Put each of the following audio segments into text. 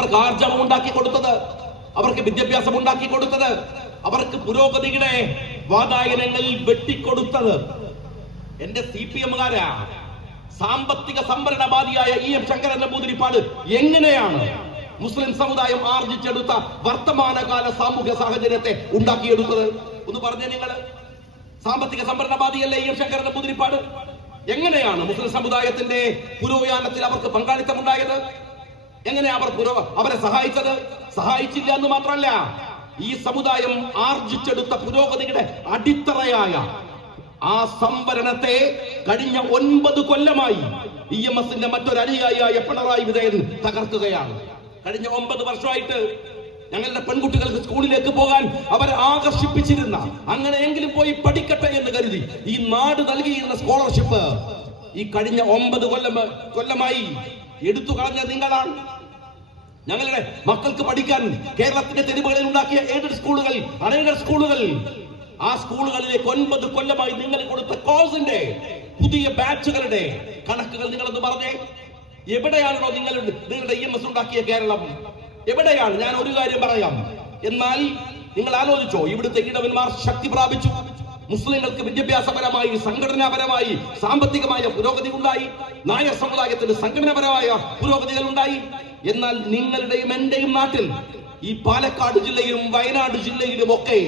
അവർക്ക് ആർജവം ഉണ്ടാക്കി കൊടുത്തത്, അവർക്ക് വിദ്യാഭ്യാസം ഉണ്ടാക്കി കൊടുത്തത്, അവർക്ക് പുരോഗതിയുടെ വാതായനങ്ങൾ വെട്ടിക്കൊടുത്തത് എന്റെ CPM-കാരാ. സാമ്പത്തിക സംവരണവാദിയായ EM ശങ്കരൻ നമ്പൂതിരിപ്പാട് എങ്ങനെയാണ് മുസ്ലിം സമുദായം ആർജിച്ചെടുത്ത വർത്തമാനകാല സാമൂഹ്യ സാഹചര്യത്തെ ഉണ്ടാക്കിയെടുത്തത്? ഒന്ന് പറഞ്ഞേ നിങ്ങൾ. സാമ്പത്തിക സംവരണവാദിയല്ലേ EM ശങ്കരൻ നമ്പൂതിരിപ്പാട്? എങ്ങനെയാണ് മുസ്ലിം സമുദായത്തിന്റെ പുരോഗമനത്തിൽ അവർക്ക് പങ്കാളിത്തം ഉണ്ടായത്? എങ്ങനെയാ അവരെ സഹായിച്ചത്? സഹായിച്ചില്ല എന്ന് മാത്രമല്ല, ഈ സമുദായം ആർജിച്ചെടുത്ത പുരോഗതിയുടെ അടിത്തറയായ ആ സംവരണത്തെ കഴിഞ്ഞ 9 കൊല്ലമായി EMSന്റെ മറ്റൊരനുയായിയായ പിണറായി വിജയൻ തകർക്കുകയാണ്. കഴിഞ്ഞ 9 വർഷമായിട്ട് ഞങ്ങളുടെ പെൺകുട്ടികൾക്ക് സ്കൂളിലേക്ക് പോകാൻ അവരെ ആകർഷിപ്പിച്ചിരുന്ന, അങ്ങനെയെങ്കിലും പോയി പഠിക്കട്ടെ എന്ന് കരുതി ഈ നാട് നൽകിയിരുന്ന സ്കോളർഷിപ്പ് ഈ കഴിഞ്ഞ 9 കൊല്ലമായി എടുത്തു കളഞ്ഞ നിങ്ങളാണ്. ഞങ്ങളുടെ മക്കൾക്ക് പഠിക്കാൻ കേരളത്തിന്റെ തെരുവുകളിൽ ഉണ്ടാക്കിയ എയ്ഡഡ് സ്കൂളുകൾ, അൺഎയ്ഡഡ് സ്കൂളുകൾ, ആ സ്കൂളുകളിലേക്ക് 9 കൊല്ലമായി നിങ്ങൾ കൊടുത്ത കോഴ്സിന്റെ പുതിയ ബാച്ചുകളുടെ കണക്കുകൾ നിങ്ങളൊന്ന് പറഞ്ഞേ. എവിടെയാണോ നിങ്ങളുടെ EMS ഉണ്ടാക്കിയ കേരളം? എവിടെയാണ്? ഞാൻ ഒരു കാര്യം പറയാം. എന്നാൽ നിങ്ങൾ ആലോചിച്ചോ, ഇവിടുത്തെ ഇടവന്മാർ ശക്തി പ്രാപിച്ചു. മുസ്ലിങ്ങൾക്ക് വിദ്യാഭ്യാസപരമായി, സംഘടനാപരമായി, സാമ്പത്തികമായ പുരോഗതി ഉണ്ടായി. നായർ സമുദായത്തിന് സംഘടനാപരമായ പുരോഗതികൾ ഉണ്ടായി. എന്നാൽ നിങ്ങളുടെയും എന്റെയും നാട്ടിൽ, ഈ പാലക്കാട് ജില്ലയിലും വയനാട് ജില്ലയിലും ഒക്കെ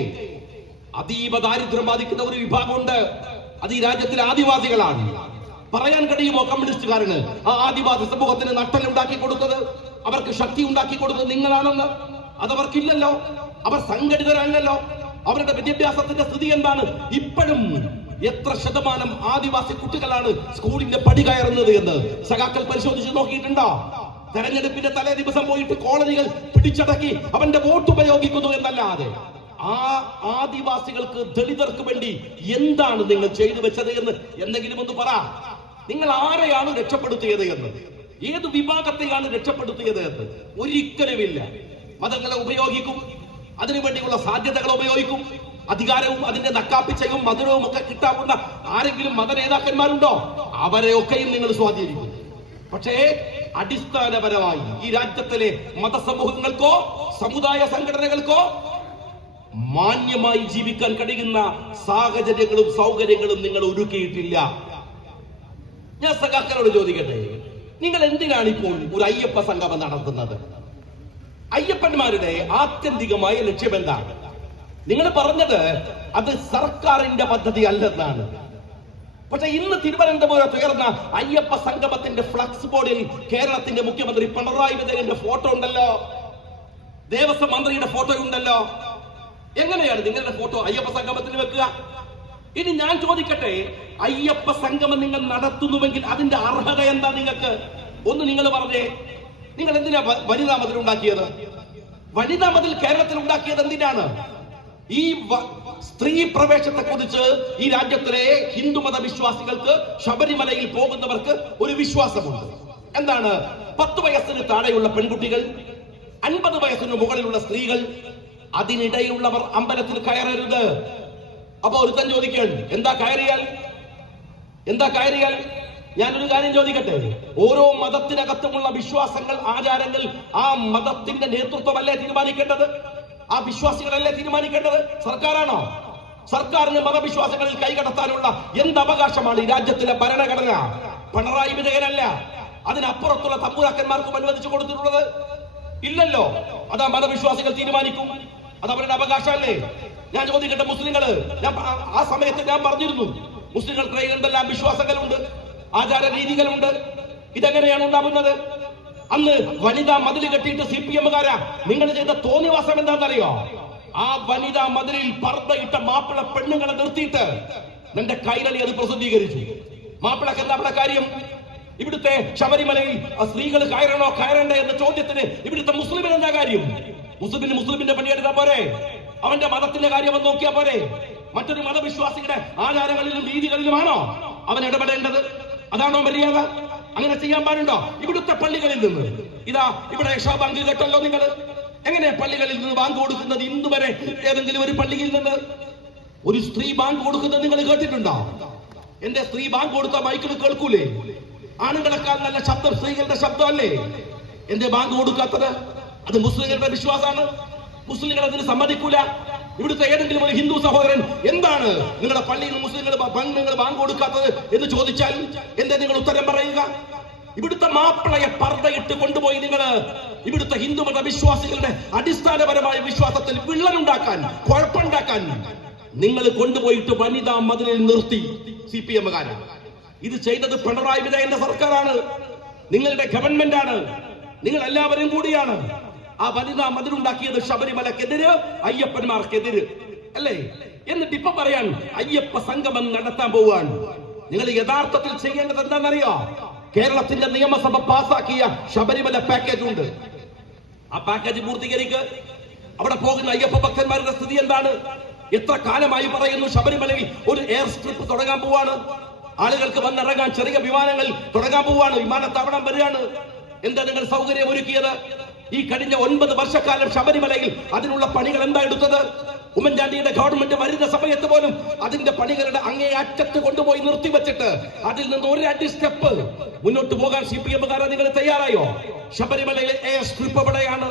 അതീവ ദാരിദ്ര്യം ബാധിക്കുന്ന ഒരു വിഭാഗമുണ്ട്. അത് ഈ രാജ്യത്തിലെ ആദിവാസികളാണ്. പറയാൻ കഴിയുമോ കമ്മ്യൂണിസ്റ്റുകാരന് ആ ആദിവാസി സമൂഹത്തിന് നട്ടലുണ്ടാക്കി കൊടുത്തത്, അവർക്ക് ശക്തി ഉണ്ടാക്കി കൊടുത്തത് നിങ്ങളാണെന്ന്? അതവർക്കില്ലല്ലോ. അവർ സംഘടിതരല്ലല്ലോ. അവരുടെ വിദ്യാഭ്യാസത്തിന്റെ സ്ഥിതി എന്താണ്? ഇപ്പോഴും എത്ര ശതമാനം ആദിവാസി കുട്ടികളാണ് സ്കൂളിന്റെ പടി കയറുന്നത് എന്ന് സഖാക്കൾ പരിശോധിച്ച് നോക്കിയിട്ടുണ്ടോ? തെരഞ്ഞെടുപ്പിന്റെ തലേ ദിവസം പോയിട്ട് കോളനികൾ പിടിച്ചടക്കി അവന്റെ വോട്ട് ഉപയോഗിക്കുന്നു എന്നല്ലാതെ ആ ആദിവാസികൾക്ക്, ദളിതർക്ക് വേണ്ടി എന്താണ് നിങ്ങൾ ചെയ്തു വെച്ചത് എന്ന് എന്തെങ്കിലും ഒന്ന് പറ. നിങ്ങൾ ആരെയാണ് രക്ഷപ്പെടുത്തിയത് എന്ന്, ഏത് വിഭാഗത്തെയാണ് രക്ഷപ്പെടുത്തിയത് എന്ന്? ഒരിക്കലുമില്ല. മതങ്ങളെ ഉപയോഗിക്കും, അതിനുവേണ്ടിയുള്ള സാധ്യതകൾ ഉപയോഗിക്കും. അധികാരവും അതിന്റെ നക്കാപ്പിച്ചയും മധുരവും ഒക്കെ കിട്ടാവുന്ന ആരെങ്കിലും മത നേതാക്കന്മാരുണ്ടോ? അവരെയൊക്കെയും നിങ്ങൾ സ്വാധീനിക്കും. പക്ഷേ അടിസ്ഥാനപരമായി ഈ രാജ്യത്തിലെ മതസമൂഹങ്ങൾക്കോ സമുദായ സംഘടനകൾക്കോ മാന്യമായി ജീവിക്കാൻ കഴിയുന്ന സാഹചര്യങ്ങളും സൗകര്യങ്ങളും നിങ്ങൾ ഒരുക്കിയിട്ടില്ല. ഞാൻ സഖാക്കളോട് ചോദിക്കട്ടെ, നിങ്ങൾ എന്തിനാണ് ഇപ്പോൾ ഒരു അയ്യപ്പ സംഗമം നടത്തുന്നത്? അയ്യപ്പന്മാരുടെ ആത്യന്തികമായ ലക്ഷ്യം എന്താണ്? നിങ്ങൾ പറഞ്ഞത് അത് സർക്കാരിന്റെ പദ്ധതി അല്ലെന്നാണ്. പക്ഷെ ഇന്ന് തിരുവനന്തപുരത്ത് ഉയർന്ന അയ്യപ്പ സംഗമത്തിന്റെ ഫ്ലക്സ് ബോർഡിൽ കേരളത്തിന്റെ മുഖ്യമന്ത്രി പിണറായി വിജയന്റെ ഫോട്ടോ ഉണ്ടല്ലോ, ദേവസ്വം മന്ത്രിയുടെ ഫോട്ടോ ഉണ്ടല്ലോ. എങ്ങനെയാണ് നിങ്ങളുടെ ഫോട്ടോ അയ്യപ്പ സംഗമത്തിൽ വെക്കുക? ഇനി ഞാൻ ചോദിക്കട്ടെ, അയ്യപ്പ സംഗമം നിങ്ങൾ നടത്തുന്നുവെങ്കിൽ അതിന്റെ അർഹത എന്താ നിങ്ങൾക്ക്? ഒന്ന് നിങ്ങൾ പറഞ്ഞേ. നിങ്ങൾ എന്തിനാ വനിതാ മതിൽ ഉണ്ടാക്കിയത്? വനിതാ മതിൽ കേരളത്തിൽ ഉണ്ടാക്കിയത് എന്തിനാണ്? ഈ സ്ത്രീ പ്രവേശത്തെ കുറിച്ച് ഈ രാജ്യത്തിലെ ഹിന്ദുമത വിശ്വാസികൾക്ക്, ശബരിമലയിൽ പോകുന്നവർക്ക് ഒരു വിശ്വാസമുണ്ട്. എന്താണ്? 10 വയസ്സിന് താഴെയുള്ള പെൺകുട്ടികൾ, 50 വയസ്സിന് മുകളിലുള്ള സ്ത്രീകൾ, അതിനിടയിലുള്ളവർ അമ്പലത്തിൽ കയറരുത്. അപ്പൊ ഒരുത്തൻ ചോദിക്കാൻ, എന്താ കയറിയാൽ? ഞാനൊരു കാര്യം ചോദിക്കട്ടെ, ഓരോ മതത്തിനകത്തുമുള്ള വിശ്വാസങ്ങൾ, ആചാരങ്ങൾ ആ മതത്തിന്റെ നേതൃത്വമല്ലേ തീരുമാനിക്കേണ്ടത്? ആ വിശ്വാസികളല്ലേ തീരുമാനിക്കേണ്ടത്? സർക്കാരാണോ? സർക്കാരിന് മതവിശ്വാസങ്ങളിൽ കൈകടത്താനുള്ള എന്ത് അവകാശമാണ് ഈ രാജ്യത്തിലെ ഭരണഘടന? പിണറായി വിജയനല്ല, അതിനപ്പുറത്തുള്ള തമ്പുരാക്കന്മാർക്കും അനുവദിച്ചു കൊടുത്തിട്ടുള്ളത് ഇല്ലല്ലോ. അതാ മതവിശ്വാസികൾ തീരുമാനിക്കും, അത് അവരുടെ അവകാശമല്ലേ? ഞാൻ ചോദിക്കട്ടെ, മുസ്ലിങ്ങള്, ആ സമയത്ത് ഞാൻ പറഞ്ഞിരുന്നു, മുസ്ലിങ്ങൾക്ക് എന്തെല്ലാം വിശ്വാസങ്ങളുണ്ട്, ആചാര രീതികളുണ്ട്. ഇതെങ്ങനെയാണ് ഉണ്ടാകുന്നത്? അന്ന് വനിതാ മതിൽ കെട്ടിയിട്ട് CPM-കാരാ നിങ്ങൾ ചെയ്ത തോന്നിവാസം എന്താണെന്നറിയോ? ആ വനിതാ മതിലിൽ പർദ്ദയിട്ട മാപ്പിള പെണ്ണുങ്ങളെ നിർത്തിയിട്ട് നിന്റെ കൈരളി അത് പ്രസിദ്ധീകരിച്ചു. മാപ്പിളക്ക് എന്താ അവിടെ കാര്യം? ഇവിടുത്തെ ശബരിമലയിൽ സ്ത്രീകൾ കയറണോ കയറണ്ടേ എന്ന ചോദ്യത്തിന് ഇവിടുത്തെ മുസ്ലിമിന് എന്താ കാര്യം? മുസ്ലിമിന്റെ പണിയെടുത്താ പോരെ? അവന്റെ മതത്തിന്റെ കാര്യം ഒന്ന് നോക്കിയാ പോരെ? മറ്റൊരു മതവിശ്വാസിയുടെ ആചാരങ്ങളിലും രീതികളിലുമാണോ അവൻ ഇടപെടേണ്ടത്? അതാണോ മര്യാദ? അങ്ങനെ ചെയ്യാൻ പാടുണ്ടോ? ഇവിടുത്തെ പള്ളികളിൽ നിന്ന് ഇതാ ഇവിടെ ബാങ്ക് കേട്ടല്ലോ നിങ്ങൾ. എങ്ങനെ പള്ളികളിൽ നിന്ന് ബാങ്ക് കൊടുക്കുന്നത്? ഇന്ന് വരെ ഏതെങ്കിലും ഒരു പള്ളിയിൽ നിന്ന് ഒരു സ്ത്രീ ബാങ്ക് കൊടുക്കുന്നത് നിങ്ങൾ കേട്ടിട്ടുണ്ടോ? എന്റെ സ്ത്രീ ബാങ്ക് കൊടുത്ത മൈക്കിൾ കേൾക്കൂലേ? ആണുങ്ങളെക്കാൾ നല്ല ശബ്ദം സ്ത്രീകളുടെ ശബ്ദമല്ലേ? എന്റെ ബാങ്ക് കൊടുക്കാത്തത്? അത് മുസ്ലിങ്ങളുടെ വിശ്വാസമാണ്. മുസ്ലിങ്ങൾ അതിന് സമ്മതിക്കൂല. ഇവിടുത്തെ ഏതെങ്കിലും ഒരു ഹിന്ദു സഹോദരൻ എന്താണ് നിങ്ങളുടെ പള്ളിയിൽ മുസ്ലിങ്ങൾ ബാങ്ക് കൊടുക്കാത്തത് എന്ന് ചോദിച്ചാൽ എന്താ നിങ്ങൾ ഉത്തരം പറയുക? ഇവിടുത്തെ മാപ്പിളയെ പർദ്ദയിട്ട് കൊണ്ടുപോയി നിങ്ങൾ ഇവിടുത്തെ ഹിന്ദുമത വിശ്വാസികളുടെ അടിസ്ഥാനപരമായ വിശ്വാസത്തിൽ വിള്ളലുണ്ടാക്കാൻ, കുഴപ്പമുണ്ടാക്കാൻ നിങ്ങൾ കൊണ്ടുപോയിട്ട് വനിതാ മതിലിൽ നിർത്തി. CPM-കാരൻ ഇത് ചെയ്തത് പിണറായി വിജയന്റെ സർക്കാരാണ്, നിങ്ങളുടെ ഗവൺമെന്റ് ആണ്, നിങ്ങൾ എല്ലാവരും കൂടിയാണ്. ആ വനിതാ മതിലുണ്ടാക്കിയത് ശബരിമലക്കെതിര്, അയ്യപ്പന്മാർക്കെതിര് അല്ലേ? എന്നിട്ട് ഇപ്പൊ പറയാൻ അയ്യപ്പ സംഗമം നടത്താൻ പോവാൻ. നിങ്ങൾ യഥാർത്ഥത്തിൽ ചെയ്യേണ്ടത് എന്താണെന്നറിയോ? കേരളത്തിന്റെ നിയമസഭ പാസാക്കിയ ശബരിമല പാക്കേജ് ഉണ്ട്. ആ പാക്കേജ് പൂർത്തീകരിക്ക്. അവിടെ പോകുന്ന അയ്യപ്പ ഭക്തന്മാരുടെ സ്ഥിതി എന്താണ്? എത്ര കാലമായി പറയുന്നു ശബരിമലയിൽ ഒരു എയർ സ്ട്രിപ്പ് തുടങ്ങാൻ പോവാണ്, ആളുകൾക്ക് വന്നിറങ്ങാൻ ചെറിയ വിമാനങ്ങൾ തുടങ്ങാൻ പോവാണ്, വിമാനത്താവളം വരികയാണ്. എന്താ നിങ്ങൾ സൗകര്യം ഒരുക്കിയത്? ഈ കഴിഞ്ഞ 9 വർഷക്കാലം ശബരിമലയിൽ അതിനുള്ള പണികൾ എന്താ എടുത്തത്? ഉമ്മൻചാണ്ടിയുടെ ഗവൺമെന്റ് വരുന്ന സമയത്ത് പോലും അതിന്റെ പണികളുടെ അങ്ങേ അറ്റത്ത് കൊണ്ടുപോയി നിർത്തിവെച്ചിട്ട് അതിൽ നിന്ന് ഒരു അടി സ്റ്റെപ്പ് മുന്നോട്ട് പോകാൻ CPM-കാരെ നിങ്ങൾ തയ്യാറായോ? ശബരിമലയിലെ എയർ സ്ട്രിപ്പ് എവിടെയാണ്?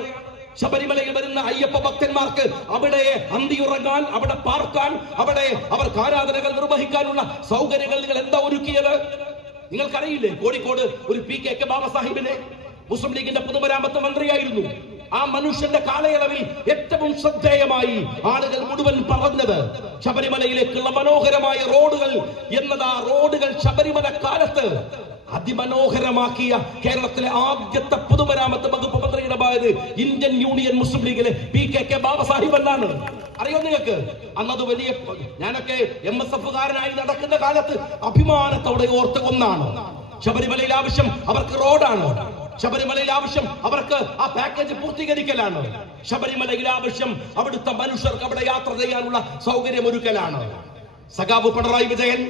ശബരിമലയിൽ വരുന്ന അയ്യപ്പ ഭക്തന്മാർക്ക് അവിടെ അന്തിയുറങ്ങാൻ, അവിടെ പാർക്കാൻ, അവിടെ അവർക്ക് ആരാധനകൾ നിർവഹിക്കാനുള്ള സൗകര്യങ്ങൾ നിങ്ങൾ എന്താ ഒരുക്കിയത്? നിങ്ങൾക്കറിയില്ലേ, കോഴിക്കോട് ഒരു PKK ബാബ സാഹിബിനെ മുസ്ലിം ലീഗിന്റെ പൊതുമരാമത്ത് മന്ത്രിയായിരുന്നു. ആ മനുഷ്യന്റെ കാലയളവിൽ ഏറ്റവും ശ്രദ്ധേയമായി ആളുകൾ മുഴുവൻ പറഞ്ഞത് ശബരിമലയിലേക്കുള്ള മനോഹരമായ റോഡുകൾ എന്നത്. ആ റോഡുകൾ ശബരിമല കാലത്ത് അതിമനോഹരമാക്കിയ കേരളത്തിലെ ആദ്യത്തെ പൊതുമരാമത്ത് വകുപ്പ് മന്ത്രിയുടെ ഭാഗത്ത് ഇന്ത്യൻ യൂണിയൻ മുസ്ലിം ലീഗിലെ PKK ബാബ സാഹിബ് എന്നാണ്. അറിയോ നിങ്ങൾക്ക്? അന്നത് വലിയ, ഞാനൊക്കെ MSF-കാരനായി നടക്കുന്ന കാലത്ത് അഭിമാനത്തോടെ ഓർത്ത ഒന്നാണ്. ശബരിമലയിൽ ആവശ്യം അവർക്ക് റോഡാണ്, ശബരിമലയിൽ ആവശ്യം അവർക്ക് ആ പാക്കേജ് പൂർത്തീകരിക്കലാണ്, ശബരിമലയിൽ ആവശ്യം അവിടുത്തെ മനുഷ്യർക്ക് അവിടെ യാത്ര ചെയ്യാനുള്ള സൗകര്യം ഒരുക്കലാണ്. സഖാവ് പിണറായി വിജയൻ,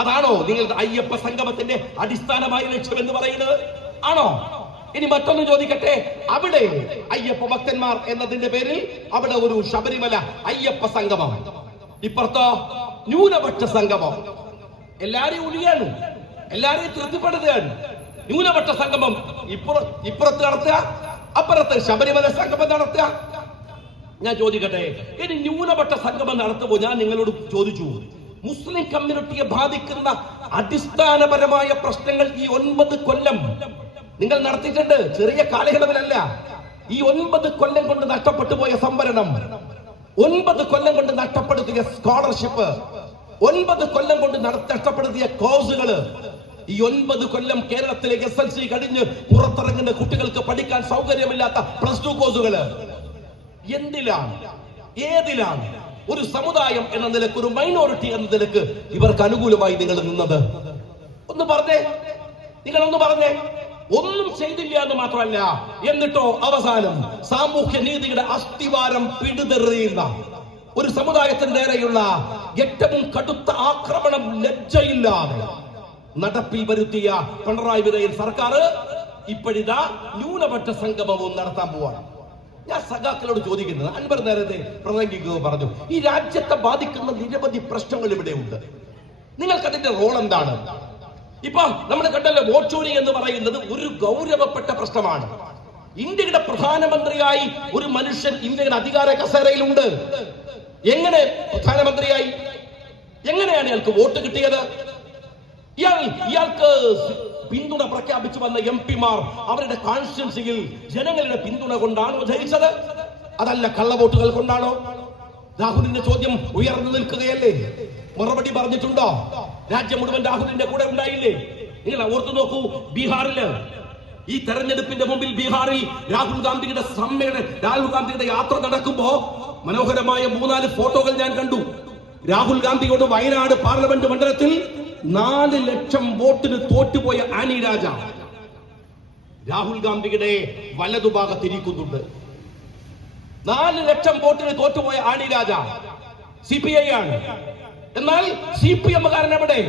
അതാണോ നിങ്ങളുടെ അയ്യപ്പ സംഗമത്തിന്റെ അടിസ്ഥാനമായ ലക്ഷ്യം എന്ന് പറയുന്നത്? ആണോ? ഇനി മറ്റൊന്ന് ചോദിക്കട്ടെ, അവിടെ അയ്യപ്പ ഭക്തന്മാർ എന്നതിന്റെ പേരിൽ അവിടെ ഒരു ശബരിമല അയ്യപ്പ സംഗമം, ഇപ്പുറത്തോ ന്യൂനപക്ഷ സംഗമം. എല്ലാരെയും ഉലിയാണ്, എല്ലാരെയും തൃപ്തിപ്പെടുത്തുകയാണ്. ന്യൂനപക്ഷ സംഗമം ഇപ്പുറത്ത് നടത്തുക, അപ്പുറത്ത് ശബരിമല സംഗമം നടത്തുക. ഞാൻ ചോദിക്കട്ടെ, ഇനി ന്യൂനപക്ഷ സംഗമം നടത്തുമ്പോൾ ഞാൻ നിങ്ങളോട് ചോദിച്ചു, മുസ്ലിം കമ്മ്യൂണിറ്റിയെ ബാധിക്കുന്ന അടിസ്ഥാനപരമായ പ്രശ്നങ്ങൾ ഈ 9 കൊല്ലം നിങ്ങൾ നടത്തിയിട്ടുണ്ട്. ചെറിയ കാലയളവിലല്ല, ഈ 9 കൊല്ലം കൊണ്ട് നഷ്ടപ്പെട്ടു പോയ സംവരണം, 9 കൊല്ലം കൊണ്ട് നഷ്ടപ്പെടുത്തിയ സ്കോളർഷിപ്പ്, 9 കൊല്ലം കൊണ്ട് നഷ്ടപ്പെടുത്തിയ കോഴ്സുകൾ, ഈ 9 കൊല്ലം കേരളത്തിലെ SLC കഴിഞ്ഞ് പുറത്തിറങ്ങുന്ന കുട്ടികൾക്ക് പഠിക്കാൻ സൗകര്യമില്ലാത്ത +2 കോഴ്സുകള്, എന്തിലാണ്, ഏതിലാണ് ഒരു സമുദായം എന്ന നിലക്ക്, ഒരു മൈനോറിറ്റി എന്ന നിലക്ക് ഇവർക്ക് അനുകൂലമായി നിങ്ങൾ നിന്നത്? ഒന്ന് പറഞ്ഞേ, നിങ്ങളൊന്ന് പറഞ്ഞേ. ഒന്നും ചെയ്തില്ല എന്ന് മാത്രമല്ല, എന്നിട്ടോ അവസാനം സാമൂഹ്യ നീതിയുടെ അസ്ഥിവാരം പിടിതെറിയുന്ന ഒരു സമുദായത്തിന് നേരെയുള്ള ഏറ്റവും കടുത്ത ആക്രമണം ലജ്ജയില്ലാതെ നടപ്പിൽ വരുത്തിയ പിണറായി വിജയൻ സർക്കാർ ഇപ്പോഴിതാ ന്യൂനപക്ഷ സംഗമവും നടത്താൻ പോവാണ്. ഞാൻ സഖാക്കളോട് ചോദിക്കുന്നത്, അൻവർ നേരത്തെ പ്രസംഗിക്കുക പറഞ്ഞു, ഈ രാജ്യത്തെ ബാധിക്കുന്ന നിരവധി പ്രശ്നങ്ങൾ ഇവിടെയുണ്ട്, നിങ്ങൾക്കതിന്റെ റോൾ എന്താണ്? ഇപ്പൊ നമ്മൾ കണ്ടല്ലോ, വോട്ട് ചോരി എന്ന് പറയുന്നത് ഒരു ഗൗരവപ്പെട്ട പ്രശ്നമാണ്. ഇന്ത്യയുടെ പ്രധാനമന്ത്രിയായി ഒരു മനുഷ്യൻ ഇന്ത്യയുടെ അധികാര കസേരയിലുണ്ട്. എങ്ങനെ പ്രധാനമന്ത്രിയായി? എങ്ങനെയാണ് ഇയാൾക്ക് വോട്ട് കിട്ടിയത്? ഇയാൾക്ക് പിന്തുണ പ്രഖ്യാപിച്ചു വന്ന MP-മാർ അവരുടെ കോൺസ്റ്റിറ്റ്യുവൻസിയിൽ ജനങ്ങളുടെ പിന്തുണ കൊണ്ടാണോ ജയിച്ചത്? അതല്ല കള്ളവോട്ടുകൾ കൊണ്ടാണോ? രാഹുലിന്റെ ചോദ്യം ഉയർന്നു നിൽക്കുകയല്ലേ? മറുപടി പറഞ്ഞിട്ടുണ്ടോ? രാജ്യം മുഴുവൻ രാഹുലിന്റെ കൂടെ ഉണ്ടായില്ലേ? നിങ്ങൾ ഓർത്തു നോക്കൂ, ബീഹാറില് ഈ തെരഞ്ഞെടുപ്പിന്റെ മുമ്പിൽ ബീഹാറിൽ രാഹുൽ ഗാന്ധിയുടെ യാത്ര നടക്കുമ്പോ മനോഹരമായ 3-4 ഫോട്ടോകൾ ഞാൻ കണ്ടു. രാഹുൽ ഗാന്ധിയോട് വയനാട് പാർലമെന്റ് മണ്ഡലത്തിൽ 4 ലക്ഷം വോട്ടിന് തോറ്റുപോയ ആനി രാജ രാഹുൽ ഗാന്ധിയുടെ വലതുഭാഗത്തിരിക്കുന്നുണ്ട്. 4 ലക്ഷം വോട്ടിന് തോറ്റുപോയ ആനി രാജ CPI ആണ്. എന്നാൽ CPM-കാരൻ എവിടെ?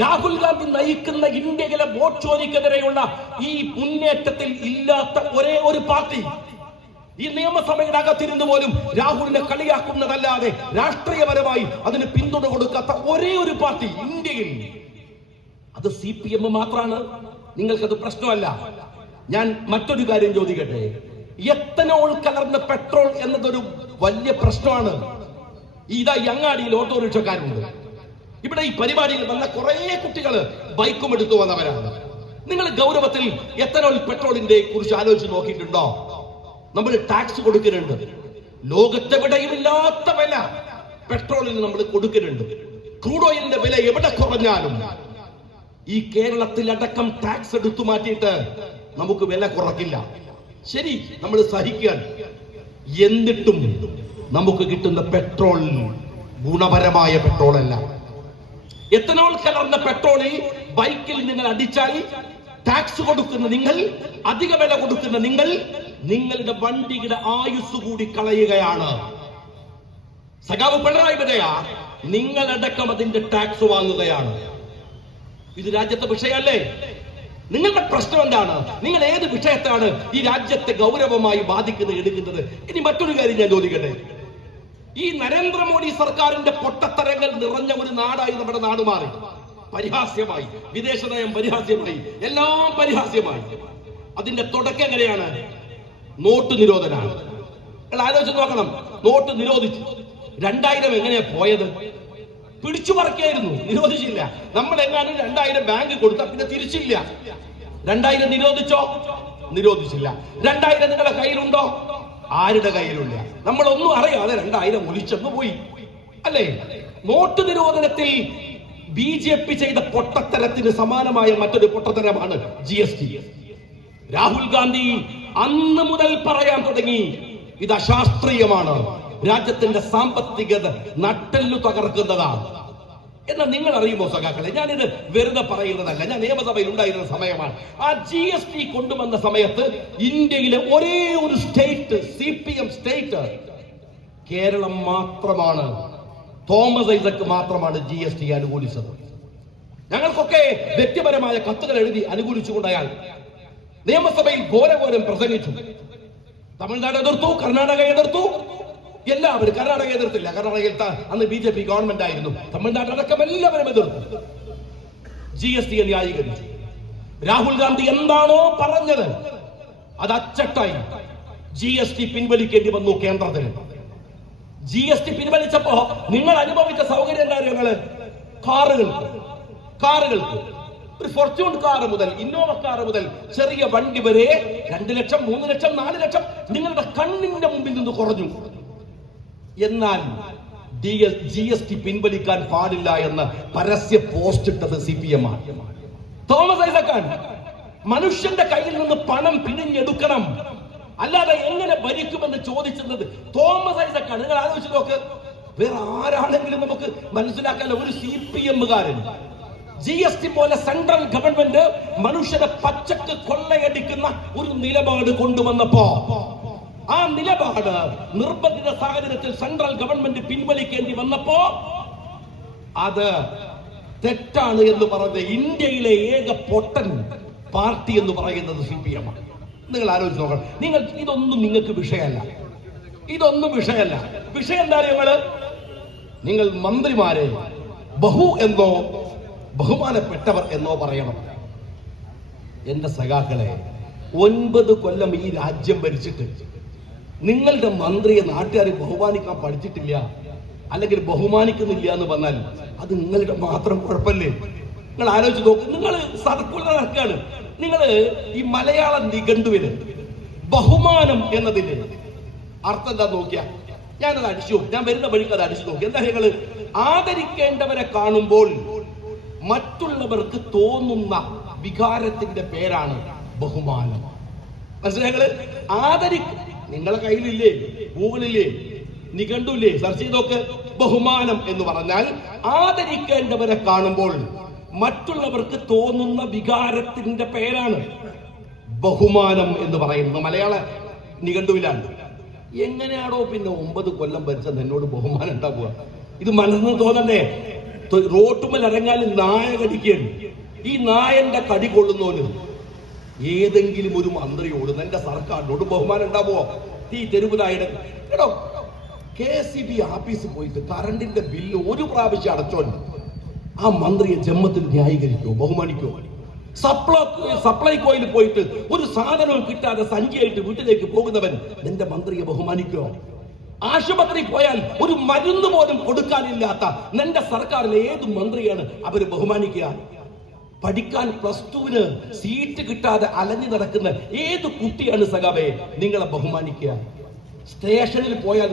രാഹുൽ ഗാന്ധി നയിക്കുന്ന ഇന്ത്യയിലെ വോട്ട് ചോദിക്കെതിരെയുള്ള ഈ മുന്നേറ്റത്തിൽ ഇല്ലാത്ത ഒരേ ഒരു പാർട്ടി, ഈ നിയമസഭയുടെ അകത്തിരുന്ന് പോലും രാഹുലിനെ കളിയാക്കുന്നതല്ലാതെ രാഷ്ട്രീയപരമായി അതിന് പിന്തുണ കൊടുക്കാത്ത ഒരേ ഒരു പാർട്ടി ഇന്ത്യയിൽ, അത് CPM മാത്രമാണ്. നിങ്ങൾക്കത് പ്രശ്നമല്ല. ഞാൻ മറ്റൊരു കാര്യം ചോദിക്കട്ടെ, എത്തനോൾ കലർന്ന പെട്രോൾ എന്നതൊരു വലിയ പ്രശ്നമാണ്. ഇതാ അങ്ങാടിയിൽ ഓട്ടോറിക്ഷക്കാരുണ്ട്. ഇവിടെ ഈ പരിപാടിയിൽ വന്ന കുറെ കുട്ടികൾ ബൈക്കും എടുത്തു വന്നവരാണ്. നിങ്ങൾ ഗൗരവത്തിൽ എത്തനോൾ പെട്രോളിന്റെ കുറിച്ച് ആലോചിച്ച് നോക്കിയിട്ടുണ്ടോ? നമ്മൾ ടാക്സ് കൊടുക്കുന്നുണ്ട്. ലോകത്തെവിടെയും ഇല്ലാത്ത വില പെട്രോളിന് നമ്മൾ കൊടുക്കുന്നുണ്ട്. ക്രൂഡ് ഓയിലിന്റെ വില എവിടെ കുറഞ്ഞാലും ഈ കേരളത്തിൽ അടക്കം ടാക്സ് എടുത്തു മാറ്റിയിട്ട് നമുക്ക് വില കുറക്കില്ല. ശരി, നമ്മൾ സഹിക്കാൻ. എന്നിട്ടും നമുക്ക് കിട്ടുന്ന പെട്രോൾ ഗുണപരമായ പെട്രോൾ അല്ല. എത്തനോൾ കലർന്ന പെട്രോളിൽ ബൈക്കിൽ നിങ്ങൾ അടിച്ചാൽ ടാക്സ് കൊടുക്കുന്ന നിങ്ങൾ, അധിക വില കൊടുക്കുന്ന നിങ്ങൾ, നിങ്ങളുടെ വണ്ടിയുടെ ആയുസ് കൂടി കളയുകയാണ്. സഖാവ് പിണറായി വിജയൻ, നിങ്ങളടക്കം അതിന്റെ ടാക്സ് വാങ്ങുകയാണ്. ഇത് രാജ്യത്തെ വിഷയമല്ലേ? നിങ്ങളുടെ പ്രശ്നം എന്താണ്? നിങ്ങൾ ഏത് വിഷയത്താണ് ഈ രാജ്യത്തെ ഗൗരവമായി ബാധിക്കുന്നത് എടുക്കുന്നത്? ഇനി മറ്റൊരു കാര്യം ഞാൻ ചോദിക്കട്ടെ. ഈ നരേന്ദ്രമോദി സർക്കാരിന്റെ പൊട്ടത്തരങ്ങൾ നിറഞ്ഞ ഒരു നാടായി നമ്മുടെ നാട് മാറി. പരിഹാസ്യമായി, വിദേശ നയം പരിഹാസ്യമായി, എല്ലാം പരിഹാസ്യമായി. അതിന്റെ തുടക്കം എങ്ങനെയാണ്? നോട്ട് നിരോധനമാണ്. ആലോചിച്ച് നോക്കണം. നോട്ട് നിരോധിച്ചു. 2000 എങ്ങനെയാ പോയത്? പിടിച്ചു പറക്കായിരുന്നു, നിരോധിച്ചില്ല. നമ്മൾ എങ്ങാനും 2000 ബാങ്ക് കൊടുത്താൽ പിന്നെ തിരിച്ചില്ല. 2000 നിരോധിച്ചോ? നിരോധിച്ചില്ല. 2000 നിങ്ങളുടെ കയ്യിലുണ്ടോ? ആരുടെ കയ്യിലില്ല. നമ്മളൊന്നും അറിയാതെ 2000 ഒലിച്ചെന്ന് പോയി അല്ലേ? നോട്ട് നിരോധനത്തിൽ BJP ചെയ്ത പൊട്ടത്തരത്തിന് സമാനമായ മറ്റൊരു പൊട്ടത്തരമാണ് GST. രാഹുൽ ഗാന്ധി അന്ന് മുതൽ പറയാൻ തുടങ്ങി, ഇത് അശാസ്ത്രീയമാണ്, രാജ്യത്തിന്റെ സാമ്പത്തികത നട്ടെല്ലു തകർക്കുന്നതാണ്. എന്നാൽ നിങ്ങൾ അറിയുമോ സഖാക്കളെ, ഞാനിത് വെറുതെ പറയുന്നതല്ല. ഞാൻ നിയമസഭയിൽ ഉണ്ടായിരുന്ന സമയമാണ്. ആ GST കൊണ്ടുവന്ന സമയത്ത് ഇന്ത്യയിലെ ഒരേ ഒരു സ്റ്റേറ്റ്, CPM സ്റ്റേറ്റ്, കേരളം മാത്രമാണ്. തോമസ് ഐസക് മാത്രമാണ് GST അനുകൂലിച്ചത്. ഞങ്ങൾക്കൊക്കെ വ്യക്തിപരമായ കത്തുകൾ എഴുതി അനുകൂലിച്ചുകൊണ്ട് അയാൾ നിയമസഭയിൽ ഘോരഘോരം പ്രസംഗിച്ചു. തമിഴ്നാട് എതിർത്തു, കർണാടക എതിർത്തു, എല്ലാവരും. കർണാടക എതിർത്തില്ല. കർണാടകയിൽ അന്ന് BJP ഗവൺമെന്റ് ആയിരുന്നു. തമിഴ്നാട് അടക്കം എല്ലാവരും എതിർത്തു. GST ന്യായീകരിച്ചു. രാഹുൽ ഗാന്ധി എന്താണോ പറഞ്ഞത് അത് അച്ചട്ടായി. GST പിൻവലിക്കേണ്ടി വന്നു കേന്ദ്രത്തിന്. GST പിൻവലിച്ചപ്പോ നിങ്ങൾ അനുഭവിച്ച സൗകര്യം എന്തായാലും ഞങ്ങള് കാറുകൾക്ക് ഒരു ഫോർച്യൂൺ കാർ മുതൽ ഇന്നോവ കാർ മുതൽ ചെറിയ വണ്ടി വരെ 2 ലക്ഷം, 3 ലക്ഷം, 4 ലക്ഷം നിങ്ങളുടെ കണ്ണിന്റെ മുമ്പിൽ നിന്ന് കുറഞ്ഞു. എന്നാൽ GST പിൻവലിക്കാൻ പാടില്ല എന്ന് പരസ്യ പോസ്റ്റ് ഇട്ടത് CPM ആണ്. തോമസ് ഐസക്കാണ്. മനുഷ്യന്റെ കയ്യിൽ നിന്ന് പണം പിഴിഞ്ഞെടുക്കണം, അല്ലാതെ എങ്ങനെ ഭരിക്കുമെന്ന് ചോദിച്ചത് തോമസ് ഐസക്കാണ്. നിങ്ങൾ ആലോചിച്ച് നോക്ക്. വേറെ ആരാണെങ്കിലും നമുക്ക് മനസ്സിലാക്കാൻ ഒരു CPM-കാരൻ GST പോലെ സെൻട്രൽ ഗവൺമെന്റ് മനുഷ്യരെ പച്ചക്ക് കൊള്ളയടിക്കുന്ന ഒരു നിലപാട് കൊണ്ടുവന്നപ്പോ ആ നിലപാട് നിർബന്ധിത സാഹചര്യത്തിൽ സെൻട്രൽ ഗവൺമെന്റ് പിൻവലിക്കേണ്ടി വന്നപ്പോ അത് തെറ്റാണ് എന്ന് പറഞ്ഞ ഇന്ത്യയിലെ ഏക പൊട്ടൻ പാർട്ടി എന്ന് പറയുന്നത് CPM ആണ്. നിങ്ങൾ ആലോചിച്ച് നോക്കണം. ഇതൊന്നും നിങ്ങൾക്ക് വിഷയമല്ല. വിഷയം എന്താ? നിങ്ങൾ മന്ത്രിമാരെ ബഹു എന്നോ ബഹുമാനപ്പെട്ടവർ എന്നോ പറയണം. എന്റെ സഖാക്കളെ, 9 കൊല്ലം ഈ രാജ്യം ഭരിച്ചിട്ട് നിങ്ങളുടെ മന്ത്രിയെ നാട്ടുകാരെ ബഹുമാനിക്കാൻ പഠിച്ചിട്ടില്ല, അല്ലെങ്കിൽ ബഹുമാനിക്കുന്നില്ല എന്ന് പറഞ്ഞാൽ അത് നിങ്ങളുടെ മാത്രം കുഴപ്പമില്ലേ? നിങ്ങൾ ആലോചിച്ച് നോക്ക്. നിങ്ങൾ സർക്കുലർ ഇറക്കാണ്. നിങ്ങൾ ഈ മലയാള നിഘണ്ടുവിന് ബഹുമാനം എന്നതിന് അർത്ഥം എന്താ നോക്കിയാ? ഞാനത് അടിച്ചു, ഞാൻ വരുന്ന വഴിക്ക് അത് അടിച്ചു നോക്കി. എന്താ? നിങ്ങൾ ആദരിക്കേണ്ടവരെ കാണുമ്പോൾ മറ്റുള്ളവർക്ക് തോന്നുന്ന വികാരത്തിന്റെ പേരാണ് ബഹുമാനം. മനസ്സിലായി? നിങ്ങളെ കയ്യിലില്ലേ, ഗൂഗിളില്ലേ, നിഘണ്ടുല്ലേ, സെർച്ച് ചെയ്ത് നോക്ക്. ബഹുമാനം എന്ന് പറഞ്ഞാൽ ആദരിക്കേണ്ടവരെ കാണുമ്പോൾ മറ്റുള്ളവർക്ക് തോന്നുന്ന വികാരത്തിന്റെ പേരാണ് ബഹുമാനം എന്ന് പറയുന്നത്. മലയാള നിഘണ്ടുവിലാണ്. എങ്ങനെയാണോ പിന്നെ 9 കൊല്ലം ഭരിച്ചത് എന്നോട് ബഹുമാനം ഉണ്ടാവുക? ഇത് മനസ്സിന് തോന്നണ്ടേ? റോട്ടുമ്മൽ ഇറങ്ങാനും നായ കടിക്കുകയാണ്. ഈ നായന്റെ കടി കൊള്ളുന്നോന് ഏതെങ്കിലും ഒരു മന്ത്രിയോട്, എന്റെ സർക്കാരിനോട് ബഹുമാനം ഉണ്ടാവുമോ? ഈ തെരുവുനായുടെ കേട്ടോ, KCB ആഫീസിൽ പോയിട്ട് കറണ്ടിന്റെ ബില്ല് 1 പ്രാവശ്യം അടച്ചോൻ ആ മന്ത്രിയെ ജന്മത്തിൽ ന്യായീകരിക്കുമോ, ബഹുമാനിക്കുമോ? സപ്ലൈകോയിൽ പോയിട്ട് ഒരു സാധനവും കിട്ടാതെ സഞ്ചിയായിട്ട് വീട്ടിലേക്ക് പോകുന്നവൻ നിന്റെ മന്ത്രിയെ ബഹുമാനിക്കോ? ആശുപത്രി പോയാൽ ഒരു മരുന്ന് പോലും കൊടുക്കാനില്ലാത്ത നിന്റെ സർക്കാരിലെ ഏത് മന്ത്രിയാണ് അവര് ബഹുമാനിക്കുക? പഠിക്കാൻ +2 സീറ്റ് കിട്ടാതെ അലഞ്ഞു നടക്കുന്ന ഏത് കുട്ടിയാണ് സഖാവേ നിങ്ങളെ ബഹുമാനിക്കുക? സ്റ്റേഷനിൽ പോയാൽ